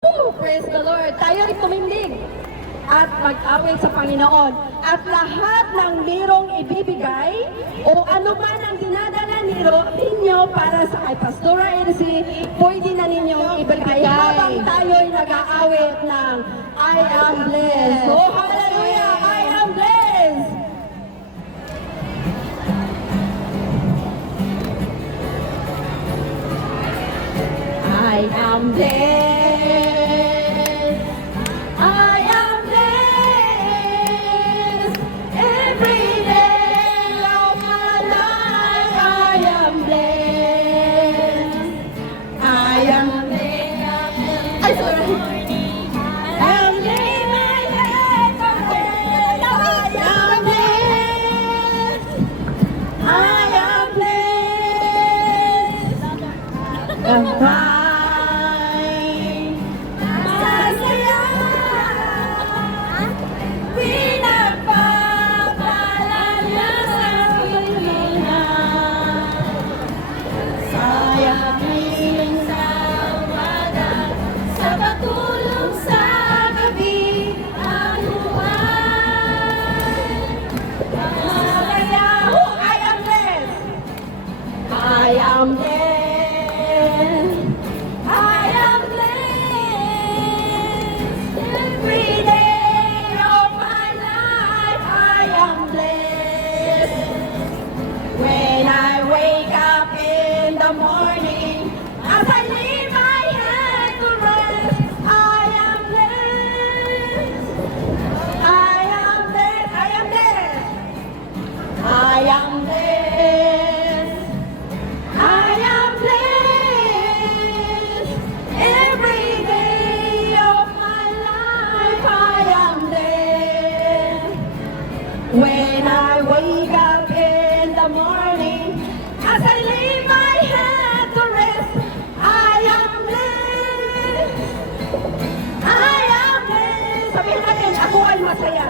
Praise the Lord. Tayo ay tumindig at mag-away sa Panginoon. At lahat ng mirong ibibigay o ano man ang dinadala ninyo para sa kay Pastora Elsie, pwede na ninyong ibigay habang tayo ay nag-aawit ng I am blessed. Oh, hallelujah! I am blessed! I am blessed. I am blessed. Every day of my life, I am blessed. I am blessed. Ay, sorry. I am laying my head on bed. I am blessed. I am blessed. I am blessed. I am blessed. Every day of my life, I am blessed. When I wake up in the morning, as I lay my head to rest, I am blessed. I am blessed. I am blessed. I am blessed. I am blessed. Every day of my life, I am blessed. When I wake up in the morning, as I lay my head to rest, I am blessed. I am blessed. Sabihin natin, ako ay masaya.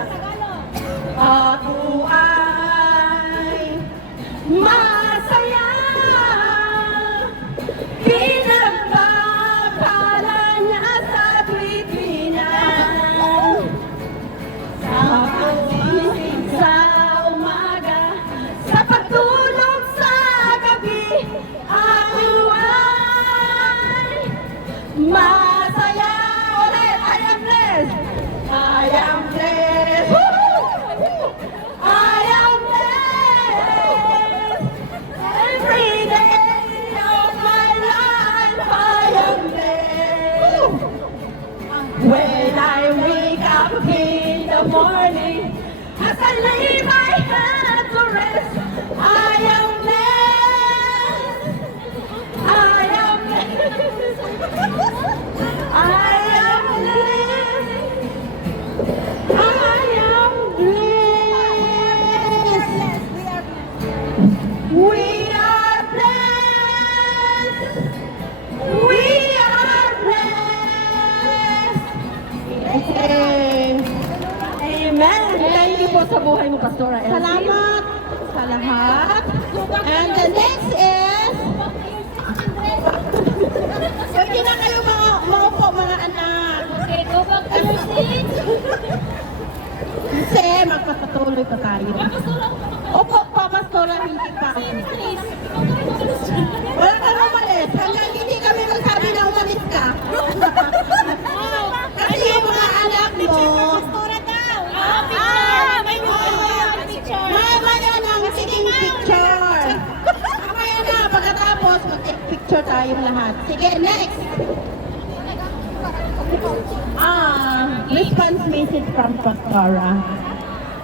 Ako ay masaya. Pinagpapala niya sa tuwid-tuwinan. Sa paggising sa umaga, sa pagtulog sa gabi, ako ay masaya. Ulit, I am blessed. I am blessed. Woo! I am blessed. Every day of my life, I am blessed. When I wake up in the morning, as I lay my head to rest, I am blessed. I am blessed. I am blessed. I am blessed. We are blessed. We are blessed. Amen. Thank you po sa buhay mo, Pastora Elsie. Salamat sa lahat. And the next is, pwede na kayo maupo mga anak. Okay, go back to your seat. Kasi magpapatuloy pa tayo. Opo pa, Pastora, hindi pa. Please. Wala ka na umalis. Hanggang hindi kami magsabi na umalis ka. Kasi yung mga anak mo, mamaya ng singing picture. Mamaya na, pagkatapos, mag-picture tayong lahat. Sige, next. Response message from Pastora.